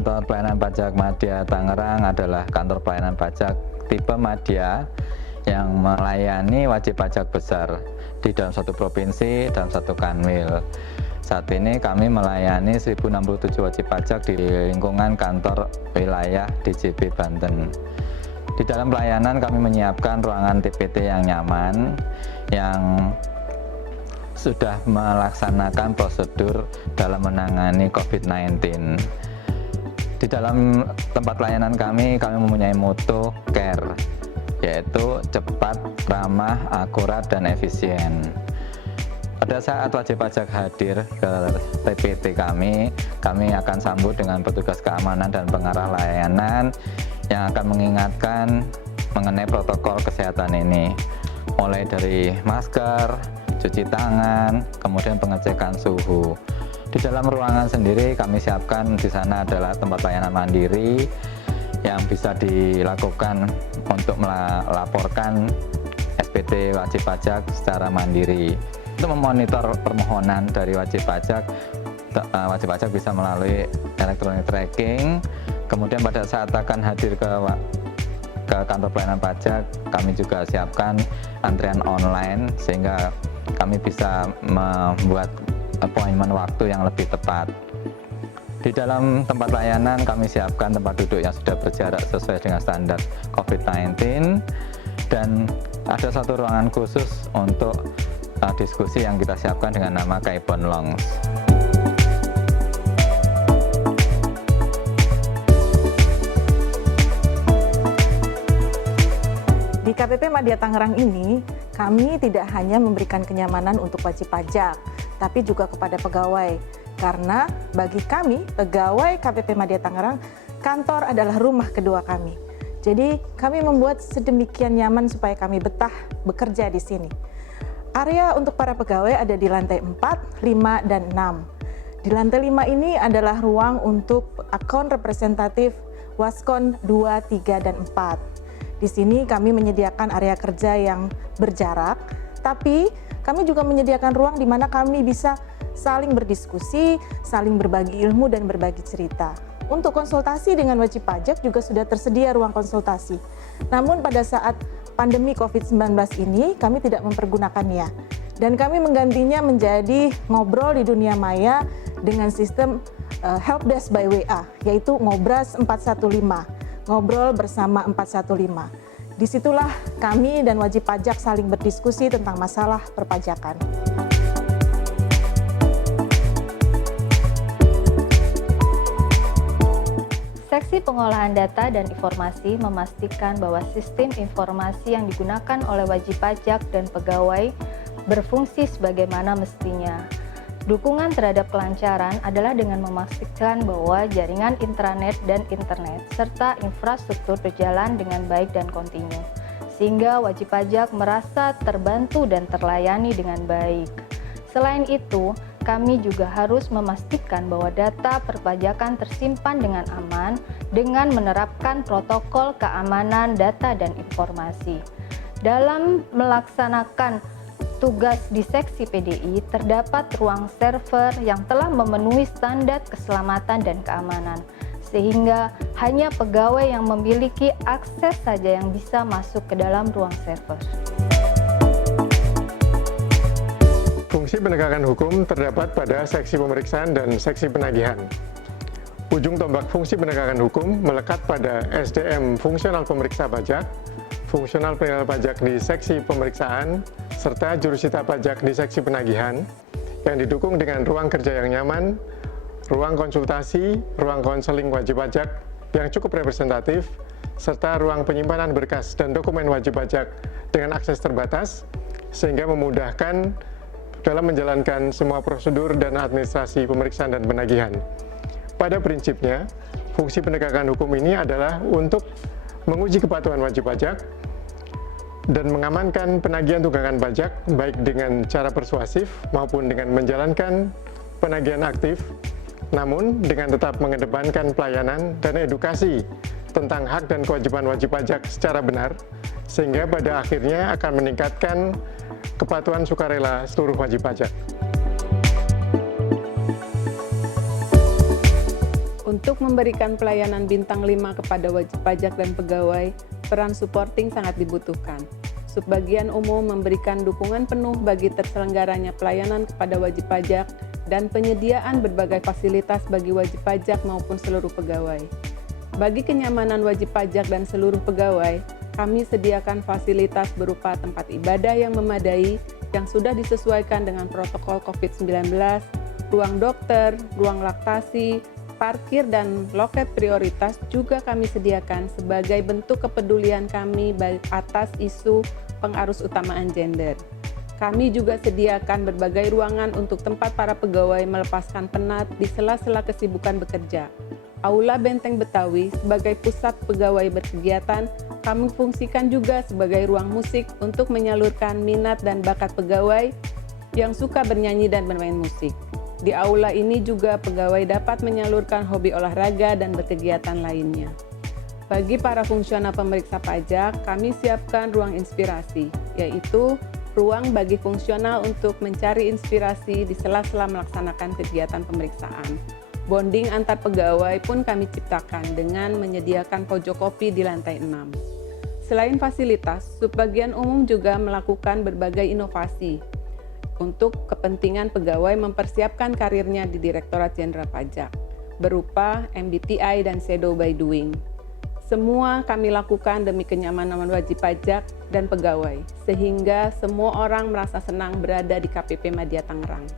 Kantor Pelayanan Pajak Madya Tangerang adalah kantor pelayanan pajak tipe Madya yang melayani wajib pajak besar di dalam satu provinsi dan satu kanwil. Saat ini kami melayani 1067 wajib pajak di lingkungan kantor wilayah DJP Banten. Di dalam pelayanan kami menyiapkan ruangan TPT yang nyaman, yang sudah melaksanakan prosedur dalam menangani COVID-19. Di dalam tempat pelayanan kami mempunyai moto CARE, yaitu cepat, ramah, akurat, dan efisien. Pada saat wajib pajak hadir ke TPT kami akan sambut dengan petugas keamanan dan pengarah layanan yang akan mengingatkan mengenai protokol kesehatan ini, mulai dari masker, cuci tangan, kemudian pengecekan suhu. Di dalam ruangan sendiri kami siapkan di sana adalah tempat layanan mandiri yang bisa dilakukan untuk melaporkan SPT wajib pajak secara mandiri. Untuk memonitor permohonan dari wajib pajak bisa melalui electronic tracking. Kemudian pada saat akan hadir ke kantor pelayanan pajak, kami juga siapkan antrian online sehingga kami bisa membuat appointment waktu yang lebih tepat. Di dalam tempat layanan kami siapkan tempat duduk yang sudah berjarak sesuai dengan standar COVID-19 dan ada satu ruangan khusus untuk diskusi yang kita siapkan dengan nama Kaibon Lounge. Di KPP Madya Tangerang ini, kami tidak hanya memberikan kenyamanan untuk wajib pajak, tapi juga kepada pegawai. Karena bagi kami, pegawai KPP Madya Tangerang, kantor adalah rumah kedua kami. Jadi kami membuat sedemikian nyaman supaya kami betah bekerja di sini. Area untuk para pegawai ada di lantai 4, 5, dan 6. Di lantai 5 ini adalah ruang untuk akun representatif Waskon 2, 3, dan 4. Di sini kami menyediakan area kerja yang berjarak, tapi kami juga menyediakan ruang di mana kami bisa saling berdiskusi, saling berbagi ilmu, dan berbagi cerita. Untuk konsultasi dengan wajib pajak juga sudah tersedia ruang konsultasi. Namun pada saat pandemi COVID-19 ini kami tidak mempergunakannya. Dan kami menggantinya menjadi ngobrol di dunia maya dengan sistem helpdesk by WA, yaitu Ngobras 415. Ngobrol bersama 415. Disitulah kami dan wajib pajak saling berdiskusi tentang masalah perpajakan. Seksi pengolahan data dan informasi memastikan bahwa sistem informasi yang digunakan oleh wajib pajak dan pegawai berfungsi sebagaimana mestinya. Dukungan terhadap kelancaran adalah dengan memastikan bahwa jaringan intranet dan internet serta infrastruktur berjalan dengan baik dan kontinu, sehingga wajib pajak merasa terbantu dan terlayani dengan baik. Selain itu, kami juga harus memastikan bahwa data perpajakan tersimpan dengan aman dengan menerapkan protokol keamanan data dan informasi. Dalam melaksanakan tugas di seksi PDI, terdapat ruang server yang telah memenuhi standar keselamatan dan keamanan, sehingga hanya pegawai yang memiliki akses saja yang bisa masuk ke dalam ruang server. Fungsi penegakan hukum terdapat pada seksi pemeriksaan dan seksi penagihan. Ujung tombak fungsi penegakan hukum melekat pada SDM fungsional pemeriksa pajak, fungsional penilai pajak di seksi pemeriksaan, serta jurusita pajak di seksi penagihan, yang didukung dengan ruang kerja yang nyaman, ruang konsultasi, ruang konseling wajib pajak yang cukup representatif, serta ruang penyimpanan berkas dan dokumen wajib pajak dengan akses terbatas, sehingga memudahkan dalam menjalankan semua prosedur dan administrasi pemeriksaan dan penagihan. Pada prinsipnya, fungsi penegakan hukum ini adalah untuk menguji kepatuhan wajib pajak dan mengamankan penagihan tunggakan pajak baik dengan cara persuasif maupun dengan menjalankan penagihan aktif, namun dengan tetap mengedepankan pelayanan dan edukasi tentang hak dan kewajiban wajib pajak secara benar, sehingga pada akhirnya akan meningkatkan kepatuhan sukarela seluruh wajib pajak. Untuk memberikan pelayanan bintang 5 kepada wajib pajak dan pegawai, peran supporting sangat dibutuhkan. Subbagian umum memberikan dukungan penuh bagi terselenggaranya pelayanan kepada wajib pajak dan penyediaan berbagai fasilitas bagi wajib pajak maupun seluruh pegawai. Bagi kenyamanan wajib pajak dan seluruh pegawai, kami sediakan fasilitas berupa tempat ibadah yang memadai yang sudah disesuaikan dengan protokol COVID-19, ruang dokter, ruang laktasi, parkir dan loket prioritas juga kami sediakan sebagai bentuk kepedulian kami atas isu pengarus utamaan gender. Kami juga sediakan berbagai ruangan untuk tempat para pegawai melepaskan penat di sela-sela kesibukan bekerja. Aula Benteng Betawi sebagai pusat pegawai berkegiatan, kami fungsikan juga sebagai ruang musik untuk menyalurkan minat dan bakat pegawai yang suka bernyanyi dan bermain musik. Di aula ini juga pegawai dapat menyalurkan hobi olahraga dan berkegiatan lainnya. Bagi para fungsional pemeriksa pajak, kami siapkan ruang inspirasi, yaitu ruang bagi fungsional untuk mencari inspirasi di sela-sela melaksanakan kegiatan pemeriksaan. Bonding antar pegawai pun kami ciptakan dengan menyediakan pojok kopi di lantai 6. Selain fasilitas, subbagian umum juga melakukan berbagai inovasi untuk kepentingan pegawai mempersiapkan karirnya di Direktorat Jenderal Pajak, berupa MBTI dan Shadow by Doing. Semua kami lakukan demi kenyamanan wajib pajak dan pegawai, sehingga semua orang merasa senang berada di KPP Madya Tangerang.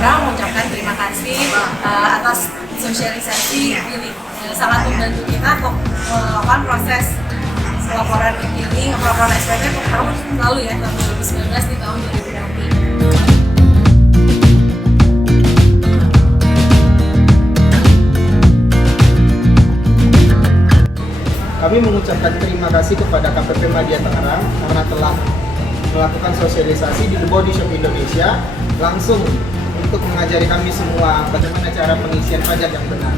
Mengucapkan terima kasih atas sosialisasi e-filing. Sangat membantu kita untuk melakukan proses laporan e-filing, laporan SPT tahun lalu ya, tahun 2019 di tahun 2020. Kami mengucapkan terima kasih kepada KPP Madya Tangerang karena telah melakukan sosialisasi di The Body Shop Indonesia langsung untuk mengajari kami semua bagaimana cara pengisian pajak yang benar.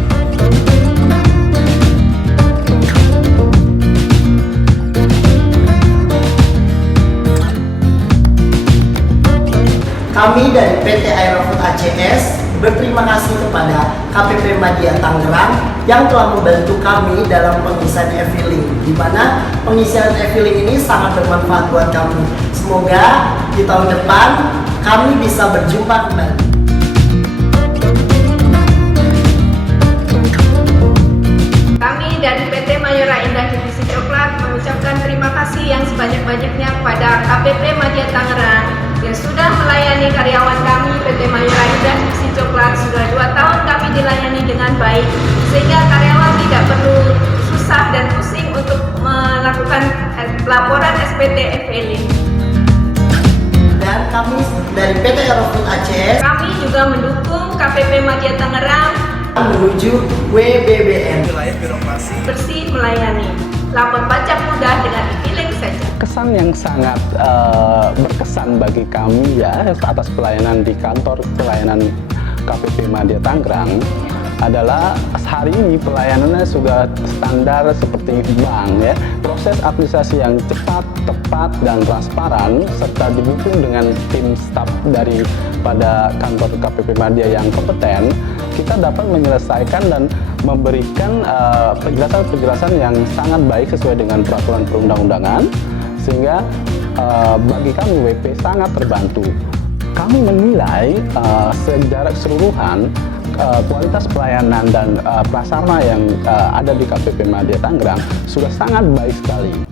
Kami dari PT Aerofood ACS berterima kasih kepada KPP Madya Tangerang yang telah membantu kami dalam pengisian e-filing, di mana pengisian e-filing ini sangat bermanfaat buat kami. Semoga di tahun depan kami bisa berjumpa kembali. Kami dari PT Mayora Indah Divisi Coklat mengucapkan terima kasih yang sebanyak-banyaknya kepada KPP Madya Tangerang yang sudah melayani karyawan kami. PT Mayora Indah Divisi Coklat sudah 2 tahun kami dilayani dengan baik, sehingga karyawan tidak perlu susah dan pusing untuk melakukan laporan SPT e-filing. Dan kami dari PT Aerofood ACS Kami juga mendukung KPP Madya Tangerang menuju WBBM. Wilayah birokrasi bersih melayani. Lapor pajak mudah dengan e-filing saja. Kesan yang sangat berkesan bagi kami ya atas pelayanan di kantor pelayanan KPP Madya Tangerang adalah hari ini pelayanannya sudah standar seperti bank ya. Proses administrasi yang cepat, tepat, dan transparan serta didukung dengan tim staf daripada kantor KPP Madya yang kompeten, kita dapat menyelesaikan dan memberikan penjelasan-penjelasan yang sangat baik sesuai dengan peraturan perundang-undangan, sehingga bagi kami WP sangat terbantu. Kami menilai secara keseluruhan kualitas pelayanan dan prasarana yang ada di KPP Madya Tangerang sudah sangat baik sekali.